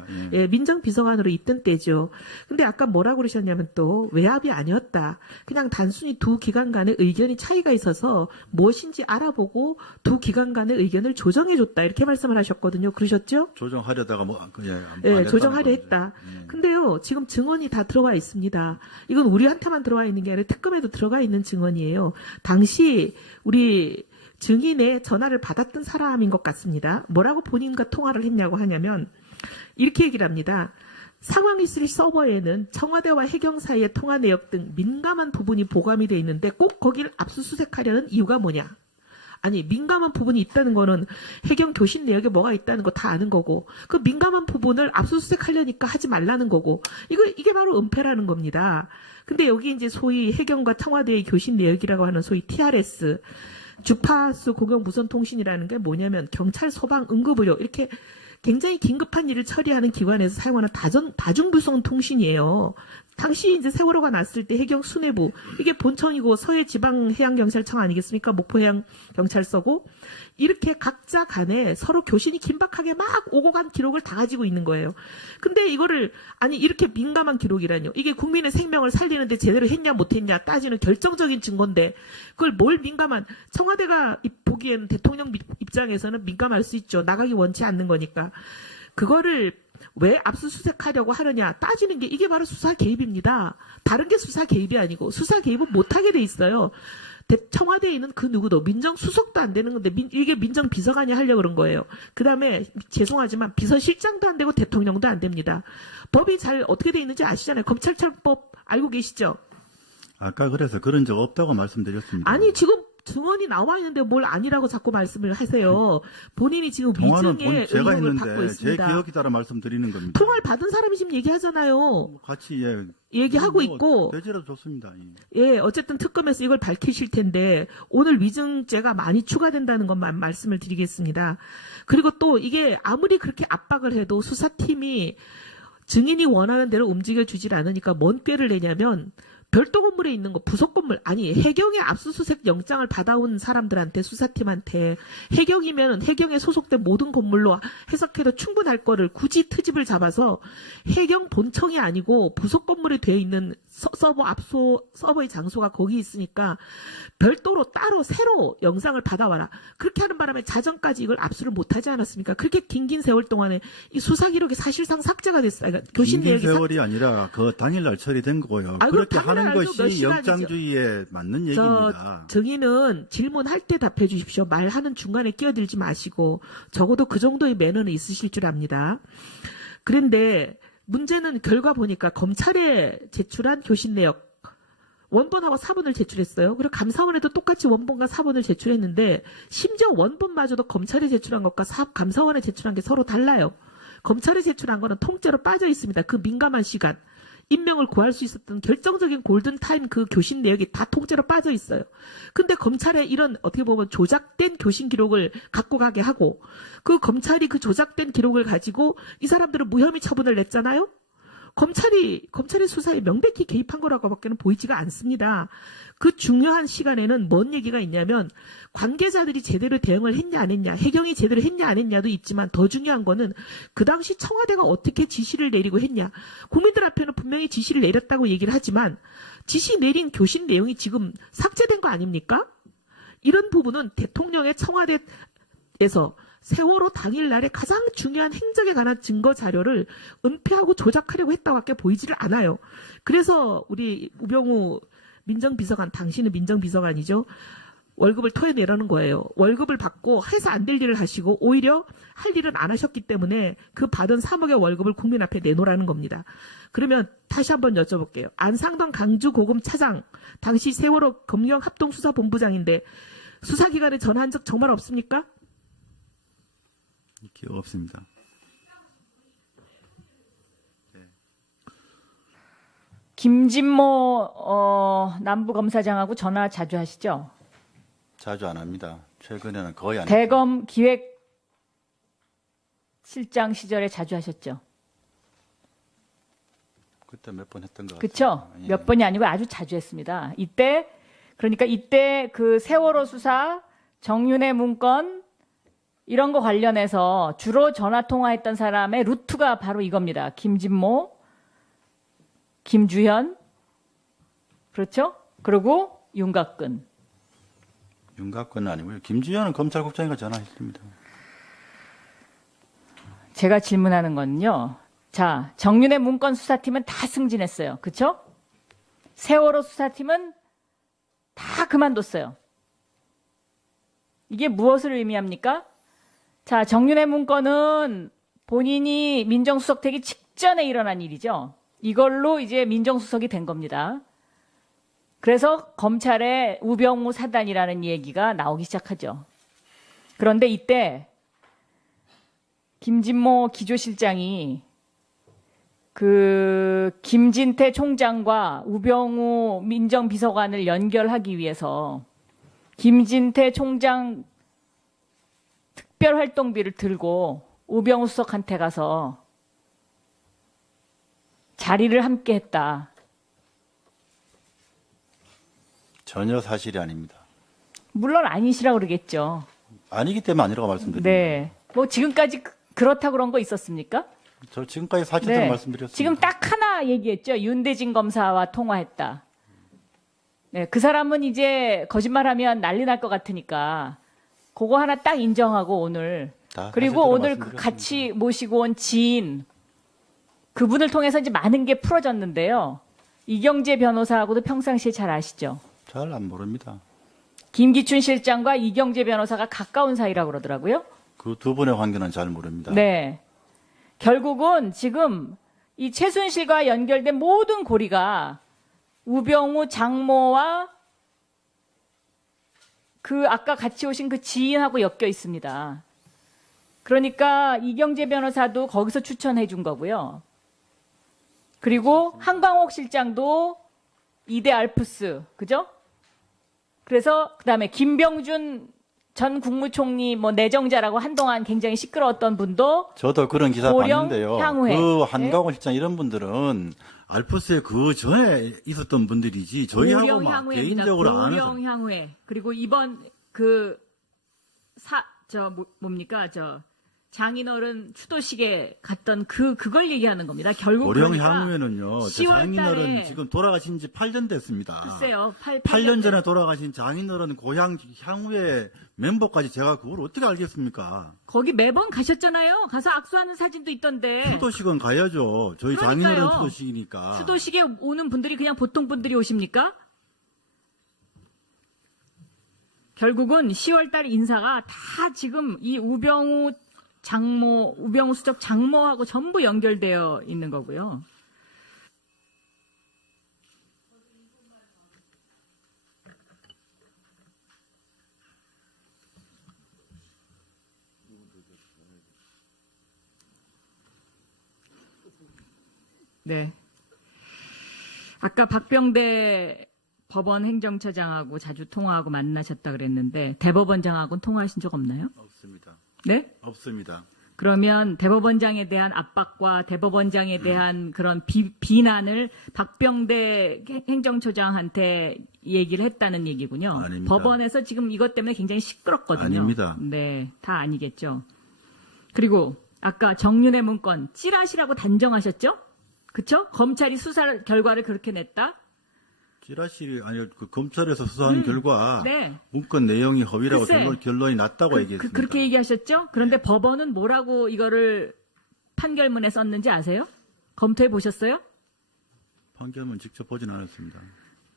있습니다. 예. 예, 민정비서관으로 있던 때죠. 근데 아까 뭐라고 그러셨냐면 또 외압이 아니었다. 그냥 단순히 두 기관 간의 의견이 차이가 있어서 무엇인지 알아보고 두 기관 간의 의견을 조정해줬다. 이렇게 말씀을 하셨거든요. 그러셨죠? 조정하려다가 예, 조정하려 했다. 근데요, 지금 증언이 다 들어와 있습니다. 이건 우리한테만 들어와 있는 게 아니라 특검에도 들어가 있는 증언이에요. 당시 우리 증인의 전화를 받았던 사람인 것 같습니다. 뭐라고 본인과 통화를 했냐고 하냐면 이렇게 얘기를 합니다. 상황이실 서버에는 청와대와 해경 사이의 통화 내역 등 민감한 부분이 보관이 돼 있는데 꼭 거기를 압수수색하려는 이유가 뭐냐? 아니, 민감한 부분이 있다는 거는 해경 교신 내역에 뭐가 있다는 거 다 아는 거고, 그 민감한 부분을 압수수색하려니까 하지 말라는 거고, 이게 바로 은폐라는 겁니다. 근데 여기 이제 소위 해경과 청와대의 교신 내역이라고 하는 소위 TRS, 주파수 공영 무선 통신이라는 게 뭐냐면 경찰, 소방, 응급의료 이렇게 굉장히 긴급한 일을 처리하는 기관에서 사용하는 다중부성 통신이에요. 당시 이제 세월호가 났을 때 해경 수뇌부 이게 본청이고 서해지방해양경찰청 아니겠습니까? 목포해양경찰서고 이렇게 각자 간에 서로 교신이 긴박하게 막 오고 간 기록을 다 가지고 있는 거예요. 근데 이거를 아니 이렇게 민감한 기록이라뇨. 이게 국민의 생명을 살리는데 제대로 했냐 못했냐 따지는 결정적인 증거인데 그걸 뭘 민감한 청와대가 보기에는 대통령 입장에서는 민감할 수 있죠. 나가기 원치 않는 거니까. 그거를 왜 압수수색하려고 하느냐 따지는 게 이게 바로 수사 개입입니다. 다른 게 수사 개입이 아니고 수사 개입은 못하게 돼 있어요. 청와대에 있는 그 누구도 민정수석도 안 되는 건데 이게 민정비서관이 하려고 그런 거예요. 그 다음에 죄송하지만 비서실장도 안 되고 대통령도 안 됩니다. 법이 잘 어떻게 돼 있는지 아시잖아요. 검찰청법 알고 계시죠? 아까 그래서 그런 적 없다고 말씀드렸습니다. 아니 지금 증언이 나와 있는데 뭘 아니라고 자꾸 말씀을 하세요. 본인이 지금 위증의 제가 의혹을 받고 했는데 제 있습니다. 기억에 따라 말씀드리는 겁니다. 통화를 받은 사람이 지금 얘기하잖아요. 같이 얘기하고 있고. 되지라도 좋습니다. 예, 어쨌든 특검에서 이걸 밝히실 텐데 오늘 위증죄가 많이 추가된다는 것만 말씀을 드리겠습니다. 그리고 또 이게 아무리 그렇게 압박을 해도 수사팀이 증인이 원하는 대로 움직여주질 않으니까 뭔 꾀를 내냐면 별도 건물에 있는 거 부속 건물 아니 해경의 압수수색 영장을 받아온 사람들한테 수사팀한테 해경이면 해경에 소속된 모든 건물로 해석해도 충분할 거를 굳이 트집을 잡아서 해경 본청이 아니고 부속 건물에 되어 있는 서버의 장소가 거기 있으니까 별도로 따로 새로 영상을 받아와라. 그렇게 하는 바람에 자정까지 이걸 압수를 못하지 않았습니까? 그렇게 긴 세월 동안에 이 수사 기록이 사실상 삭제가 됐어요. 그러니까 교신 긴 내역이 세월이 아니라 그 당일날 처리된 거고요. 그렇게 하는 것이 영장주의에 맞는 얘기입니다. 증인은 질문할 때 답해 주십시오. 말하는 중간에 끼어들지 마시고 적어도 그 정도의 매너는 있으실 줄 압니다. 그런데 문제는 결과 보니까 검찰에 제출한 교신 내역 원본하고 사본을 제출했어요. 그리고 감사원에도 똑같이 원본과 사본을 제출했는데 심지어 원본마저도 검찰에 제출한 것과 감사원에 제출한 게 서로 달라요. 검찰에 제출한 거는 통째로 빠져 있습니다. 그 민감한 시간. 임명을 구할 수 있었던 결정적인 골든타임 그 교신 내역이 다 통째로 빠져 있어요. 근데 검찰에 이런 어떻게 보면 조작된 교신 기록을 갖고 가게 하고 그 검찰이 그 조작된 기록을 가지고 이 사람들은 무혐의 처분을 냈잖아요. 검찰이 수사에 명백히 개입한 거라고밖에는 보이지가 않습니다. 그 중요한 시간에는 뭔 얘기가 있냐면 관계자들이 제대로 대응을 했냐 안 했냐, 해경이 제대로 했냐 안 했냐도 있지만 더 중요한 거는 그 당시 청와대가 어떻게 지시를 내리고 했냐. 국민들 앞에는 분명히 지시를 내렸다고 얘기를 하지만 지시 내린 교신 내용이 지금 삭제된 거 아닙니까? 이런 부분은 대통령의 청와대에서 세월호 당일날에 가장 중요한 행적에 관한 증거 자료를 은폐하고 조작하려고 했다고밖에 보이지를 않아요. 그래서 우리 우병우 민정비서관, 당신은 민정비서관이죠. 월급을 토해내라는 거예요. 월급을 받고 해서 안 될 일을 하시고 오히려 할 일은 안 하셨기 때문에 그 받은 3억의 월급을 국민 앞에 내놓으라는 겁니다. 그러면 다시 한번 여쭤볼게요. 안상동 강주고검 차장, 당시 세월호 검경합동수사본부장인데 수사기관에 전화한 적 정말 없습니까? 기억 없습니다. 김진모 남부검사장하고 전화 자주 하시죠? 자주 안 합니다. 최근에는 거의 안 대검 기획실장 시절에 자주 하셨죠? 그때 몇 번 했던 것 그렇죠? 같아요. 예. 몇 번이 아니고 아주 자주 했습니다. 이때 그 세월호 수사 정윤회 문건 이런 거 관련해서 주로 전화 통화했던 사람의 루트가 바로 이겁니다. 김진모, 김주현, 그렇죠? 그리고 윤곽근. 윤곽근은 아니고요. 김주현은 검찰국장이가 전화했습니다. 제가 질문하는 건요. 자, 정윤회 문건 수사팀은 다 승진했어요. 그렇죠? 세월호 수사팀은 다 그만뒀어요. 이게 무엇을 의미합니까? 자, 정윤회 문건은 본인이 민정수석 되기 직전에 일어난 일이죠. 이걸로 이제 민정수석이 된 겁니다. 그래서 검찰에 우병우 사단이라는 얘기가 나오기 시작하죠. 그런데 이때 김진모 기조실장이 그 김진태 총장과 우병우 민정비서관을 연결하기 위해서 김진태 총장 특별활동비를 들고 우병우 수석한테 가서 자리를 함께 했다. 전혀 사실이 아닙니다. 물론 아니시라고 그러겠죠. 아니기 때문에 아니라고 말씀드립니다. 네. 뭐 지금까지 그렇다 그런 거 있었습니까? 저 지금까지 사실대로 네. 말씀드렸습니다. 지금 딱 하나 얘기했죠. 윤대진 검사와 통화했다. 네, 그 사람은 이제 거짓말하면 난리 날 것 같으니까 그거 하나 딱 인정하고 오늘 그리고 오늘 그 같이 모시고 온 지인 그분을 통해서 이제 많은 게 풀어졌는데요. 이경재 변호사하고도 평상시에 잘 아시죠? 잘 안 모릅니다. 김기춘 실장과 이경재 변호사가 가까운 사이라고 그러더라고요. 그 두 분의 관계는 잘 모릅니다. 네. 결국은 지금 이 최순실과 연결된 모든 고리가 우병우 장모와 그 아까 같이 오신 그 지인하고 엮여 있습니다. 그러니까 이경재 변호사도 거기서 추천해 준 거고요. 그리고 한광옥 실장도 이대 알프스, 그죠? 그래서 그다음에 김병준 전 국무총리 뭐 내정자라고 한동안 굉장히 시끄러웠던 분도 저도 그런 기사 고령 봤는데요. 향후에. 그 한강호 실장 이런 분들은 알프스에 그 전에 있었던 분들이지 저희하고 막 개인적으로 아는 사람. 고령 향후에. 그리고 이번 뭡니까? 장인어른 추도식에 갔던 그걸 얘기하는 겁니다. 결국 고령 그러니까 향후에는요. 10월 장인어른 달에 지금 돌아가신 지 8년 됐습니다. 글쎄요. 8년 전에 돌아가신 장인어른 고향 향후의 멤버까지 제가 그걸 어떻게 알겠습니까? 거기 매번 가셨잖아요. 가서 악수하는 사진도 있던데. 추도식은 가야죠. 저희 그러니까요. 장인어른 추도식이니까. 추도식에 오는 분들이 그냥 보통 분들이 오십니까? 결국은 10월 달 인사가 다 지금 이 우병우 수석 장모하고 전부 연결되어 있는 거고요. 네. 아까 박병대 법원 행정처장하고 자주 통화하고 만나셨다 그랬는데 대법원장하고는 통화하신 적 없나요? 없습니다. 네? 없습니다. 그러면 대법원장에 대한 압박과 대법원장에 대한 그런 비난을 박병대 행정처장한테 얘기를 했다는 얘기군요. 아닙니다. 법원에서 지금 이것 때문에 굉장히 시끄럽거든요. 아닙니다. 네, 다 아니겠죠. 그리고 아까 정윤회 문건 찌라시라고 단정하셨죠? 그쵸? 검찰이 수사 결과를 그렇게 냈다? 찌라시 아니 그 검찰에서 수사한 결과 네. 문건 내용이 허위라고 글쎄. 결론이 났다고 얘기했습니다. 그렇게 얘기하셨죠? 그런데 법원은 뭐라고 이거를 판결문에 썼는지 아세요? 검토해 보셨어요? 판결문 직접 보진 않았습니다.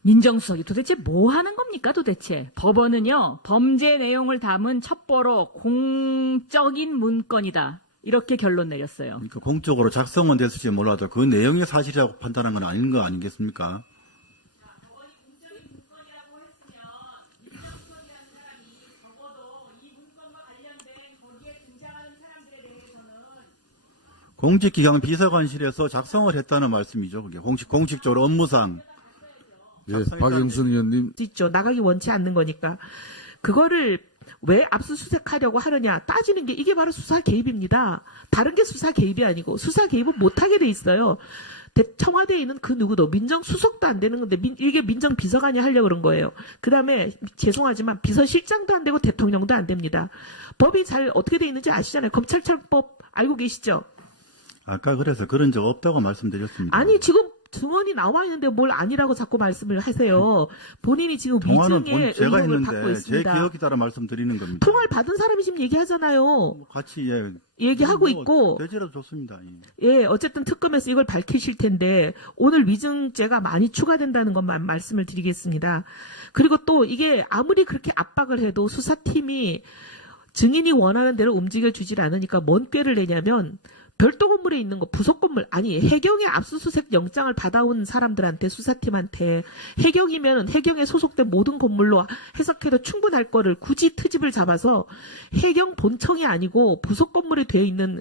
민정수석이 도대체 뭐 하는 겁니까 도대체? 법원은요. 범죄 내용을 담은 첩보로 공적인 문건이다. 이렇게 결론 내렸어요. 그러니까 공적으로 작성은 됐을지 몰라도 그 내용이 사실이라고 판단한 건 아닌 거 아니겠습니까? 공직기강 비서관실에서 작성을 했다는 말씀이죠. 그게 공식적으로 업무상. 예, 박영선 의원님. 있죠. 나가기 원치 않는 거니까. 그거를 왜 압수수색하려고 하느냐 따지는 게 이게 바로 수사 개입입니다. 다른 게 수사 개입이 아니고 수사 개입은 못하게 돼 있어요. 청와대에 있는 그 누구도 민정수석도 안 되는 건데 이게 민정비서관이 하려고 그런 거예요. 그 다음에 죄송하지만 비서실장도 안 되고 대통령도 안 됩니다. 법이 잘 어떻게 돼 있는지 아시잖아요. 검찰청법 알고 계시죠? 아까 그래서 그런 적 없다고 말씀드렸습니다. 아니 지금 증언이 나와 있는데 뭘 아니라고 자꾸 말씀을 하세요. 본인이 지금 통화는 위증의 제가 의혹을 받고 했는데 제 있습니다. 기억에 따라 말씀드리는 겁니다. 통화를 받은 사람이 지금 얘기하잖아요. 같이 얘기하고 있고. 되지라도 좋습니다. 예, 어쨌든 특검에서 이걸 밝히실 텐데 오늘 위증죄가 많이 추가된다는 것만 말씀을 드리겠습니다. 그리고 또 이게 아무리 그렇게 압박을 해도 수사팀이 증인이 원하는 대로 움직여주질 않으니까 뭔 꾀를 내냐면 별도 건물에 있는 거 부속 건물 아니 해경의 압수수색 영장을 받아온 사람들한테 수사팀한테 해경이면 해경에 소속된 모든 건물로 해석해도 충분할 거를 굳이 트집을 잡아서 해경 본청이 아니고 부속 건물에 되어 있는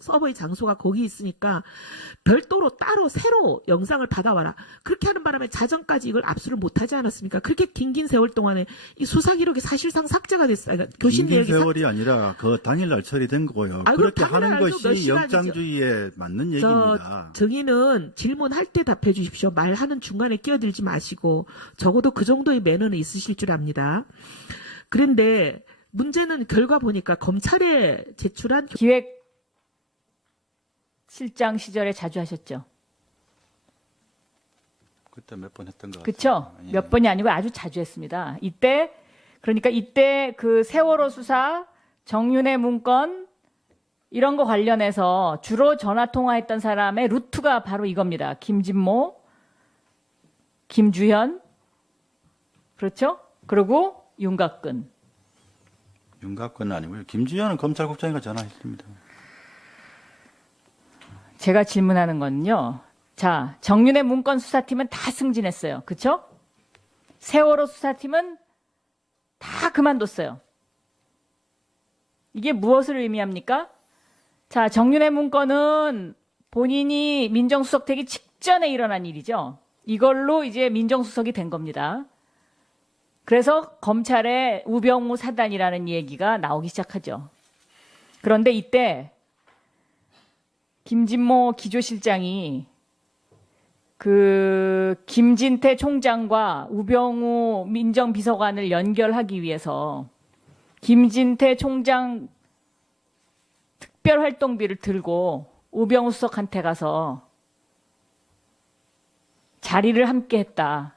서버의 장소가 거기 있으니까 별도로 따로 새로 영상을 받아와라. 그렇게 하는 바람에 자정까지 이걸 압수를 못하지 않았습니까? 그렇게 긴 세월 동안에 이 수사 기록이 사실상 삭제가 됐어요. 그러니까 교신 긴 내역이 세월이 아니라 그 당일날 처리된 거고요. 아이고, 그렇게 당일날도 하는 몇 것이 시간이죠. 영장주의에 맞는 얘기입니다. 증인은 질문할 때 답해 주십시오. 말하는 중간에 끼어들지 마시고 적어도 그 정도의 매너는 있으실 줄 압니다. 그런데 문제는 결과 보니까 검찰에 제출한 기획실장 시절에 자주 하셨죠. 그때 몇 번 했던 것 같아요. 그렇죠? 예. 몇 번이 아니고 아주 자주 했습니다. 이때 그 세월호 수사, 정윤회 문건 이런 거 관련해서 주로 전화 통화했던 사람의 루트가 바로 이겁니다. 김진모, 김주현, 그렇죠? 그리고 윤곽근. 윤곽근은 아니고요. 김주현은 검찰국장이가 전화했습니다. 제가 질문하는 건요. 자, 정윤회 문건 수사팀은 다 승진했어요. 그렇죠? 세월호 수사팀은 다 그만뒀어요. 이게 무엇을 의미합니까? 자, 정윤회 문건은 본인이 민정수석 되기 직전에 일어난 일이죠. 이걸로 이제 민정수석이 된 겁니다. 그래서 검찰에 우병우 사단이라는 얘기가 나오기 시작하죠. 그런데 이때 김진모 기조실장이 그 김진태 총장과 우병우 민정비서관을 연결하기 위해서 김진태 총장 특별활동비를 들고 우병우 수석한테 가서 자리를 함께 했다.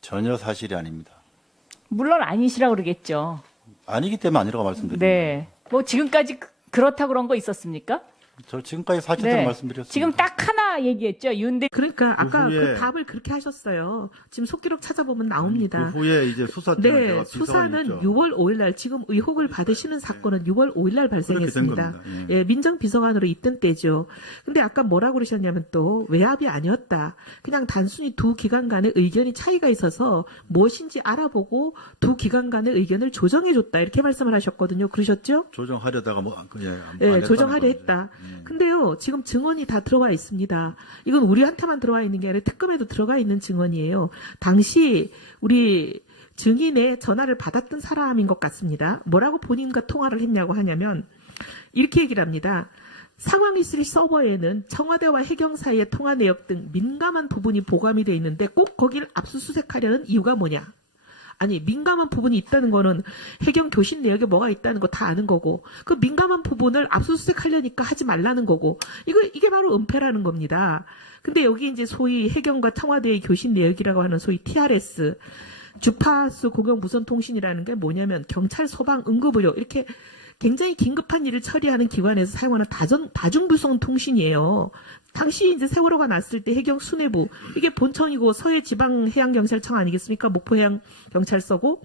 전혀 사실이 아닙니다. 물론 아니시라고 그러겠죠. 아니기 때문에 아니라고 말씀드립니다. 네. 뭐 지금까지 그렇다 그런 거 있었습니까? 저 지금까지 사실대로 네. 말씀드렸습니다. 지금 딱 하나 얘기했죠. 윤대 그러니까 아까 그 후에- 그 답을 그렇게 하셨어요. 지금 속기록 찾아보면 나옵니다. 그 후에 이제 수사팀을 네, 제가 수사는 비서관이었죠. 6월 5일날 지금 의혹을 받으시는 사건은 6월 5일날 발생했습니다. 그렇게 된 겁니다. 예, 민정비서관으로 있던 때죠. 근데 아까 뭐라고 그러셨냐면 또 외압이 아니었다. 그냥 단순히 두 기관 간의 의견이 차이가 있어서 무엇인지 알아보고 두 기관 간의 의견을 조정해줬다. 이렇게 말씀을 하셨거든요. 그러셨죠? 조정하려다가 안 예, 했다는 조정하려 거죠. 했다. 근데요, 지금 증언이 다 들어와 있습니다. 이건 우리한테만 들어와 있는 게 아니라 특검에도 들어가 있는 증언이에요. 당시 우리 증인의 전화를 받았던 사람인 것 같습니다. 뭐라고 본인과 통화를 했냐고 하냐면 이렇게 얘기를 합니다. 상황이슬 서버에는 청와대와 해경 사이의 통화 내역 등 민감한 부분이 보관이 돼 있는데 꼭 거기를 압수수색하려는 이유가 뭐냐? 아니 민감한 부분이 있다는 거는 해경 교신 내역에 뭐가 있다는 거 다 아는 거고 그 민감한 부분을 압수수색하려니까 하지 말라는 거고 이게 바로 은폐라는 겁니다. 근데 여기 이제 소위 해경과 청와대의 교신 내역이라고 하는 소위 TRS 주파수 공영 무선 통신이라는 게 뭐냐면 경찰 소방 응급의료 이렇게 굉장히 긴급한 일을 처리하는 기관에서 사용하는 다중부성 통신이에요. 당시 이제 세월호가 났을 때 해경 수뇌부 이게 본청이고 서해지방해양경찰청 아니겠습니까? 목포해양경찰서고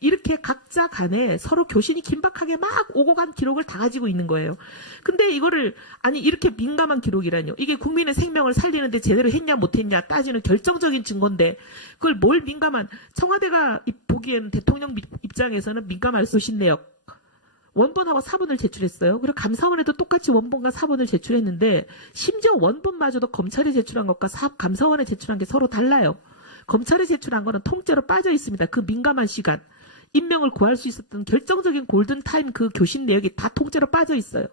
이렇게 각자 간에 서로 교신이 긴박하게 막 오고 간 기록을 다 가지고 있는 거예요. 근데 이거를 아니 이렇게 민감한 기록이라뇨. 이게 국민의 생명을 살리는데 제대로 했냐 못했냐 따지는 결정적인 증거인데 그걸 뭘 민감한 청와대가 보기에는 대통령 입장에서는 민감할 수신 내역 원본하고 사본을 제출했어요. 그리고 감사원에도 똑같이 원본과 사본을 제출했는데 심지어 원본마저도 검찰에 제출한 것과 감사원에 제출한 게 서로 달라요. 검찰에 제출한 거는 통째로 빠져 있습니다. 그 민감한 시간. 임명을 구할 수 있었던 결정적인 골든타임 그 교신 내역이 다 통째로 빠져 있어요.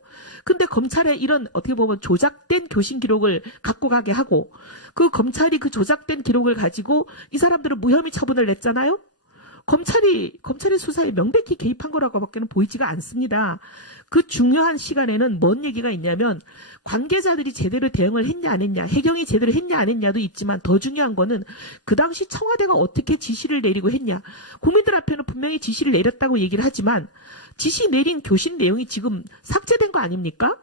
근데 검찰에 이런 어떻게 보면 조작된 교신 기록을 갖고 가게 하고 그 검찰이 그 조작된 기록을 가지고 이 사람들은 무혐의 처분을 냈잖아요. 검찰의 수사에 명백히 개입한 거라고밖에는 보이지가 않습니다. 그 중요한 시간에는 뭔 얘기가 있냐면 관계자들이 제대로 대응을 했냐 안 했냐, 해경이 제대로 했냐 안 했냐도 있지만 더 중요한 거는 그 당시 청와대가 어떻게 지시를 내리고 했냐. 국민들 앞에는 분명히 지시를 내렸다고 얘기를 하지만 지시 내린 교신 내용이 지금 삭제된 거 아닙니까?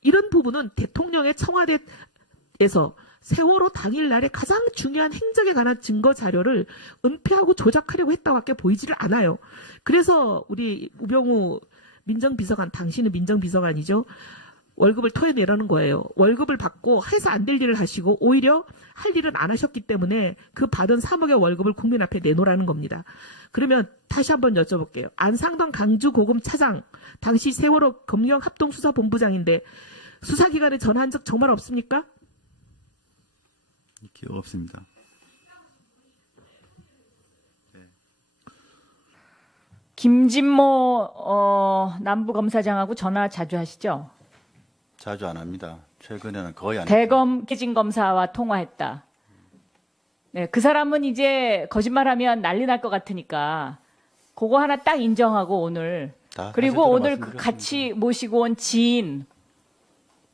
이런 부분은 대통령의 청와대에서 세월호 당일날에 가장 중요한 행적에 관한 증거 자료를 은폐하고 조작하려고 했다고밖에 보이지를 않아요. 그래서 우리 우병우 민정비서관, 당신은 민정비서관이죠. 월급을 토해내라는 거예요. 월급을 받고 해서 안 될 일을 하시고 오히려 할 일은 안 하셨기 때문에 그 받은 3억의 월급을 국민 앞에 내놓으라는 겁니다. 그러면 다시 한번 여쭤볼게요. 안상동 강주고검 차장, 당시 세월호 검경합동수사본부장인데 수사기관에 전화한 적 정말 없습니까? 기억 없습니다. 김진모 남부검사장하고 전화 자주 하시죠? 자주 안 합니다. 최근에는 거의 안 대검 계진 검사와 통화했다. 네, 그 사람은 이제 거짓말하면 난리 날 것 같으니까 그거 하나 딱 인정하고 오늘 그리고 오늘 그 같이 모시고 온 지인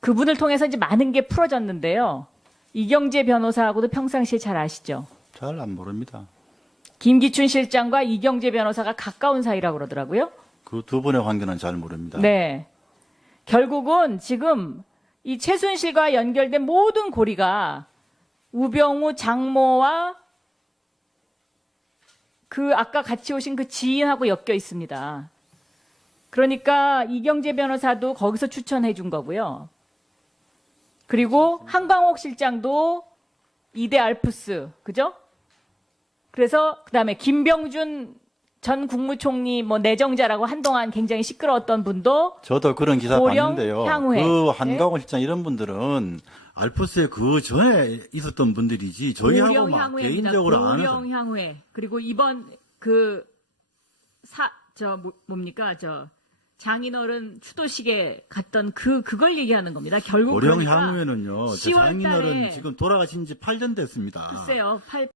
그분을 통해서 이제 많은 게 풀어졌는데요. 이경재 변호사하고도 평상시에 잘 아시죠? 잘 안 모릅니다. 김기춘 실장과 이경재 변호사가 가까운 사이라고 그러더라고요. 그 두 분의 관계는 잘 모릅니다. 네. 결국은 지금 이 최순실과 연결된 모든 고리가 우병우 장모와 그 아까 같이 오신 그 지인하고 엮여 있습니다. 그러니까 이경재 변호사도 거기서 추천해 준 거고요. 그리고 한광옥 실장도 이대 알프스, 그죠? 그래서 그다음에 김병준 전 국무총리 뭐 내정자라고 한동안 굉장히 시끄러웠던 분도 저도 그런 기사 고령 봤는데요. 향후에. 그 한강호 실장 이런 분들은 알프스에 그 전에 있었던 분들이지 저희하고 막 개인적으로 아는 고령 향후에 그리고 이번 뭡니까 장인어른 추도식에 갔던 그걸 얘기하는 겁니다. 결국 고령 그러니까 향후에는요. 저 10월 장인어른 달에 지금 돌아가신 지 8년 됐습니다. 글쎄요.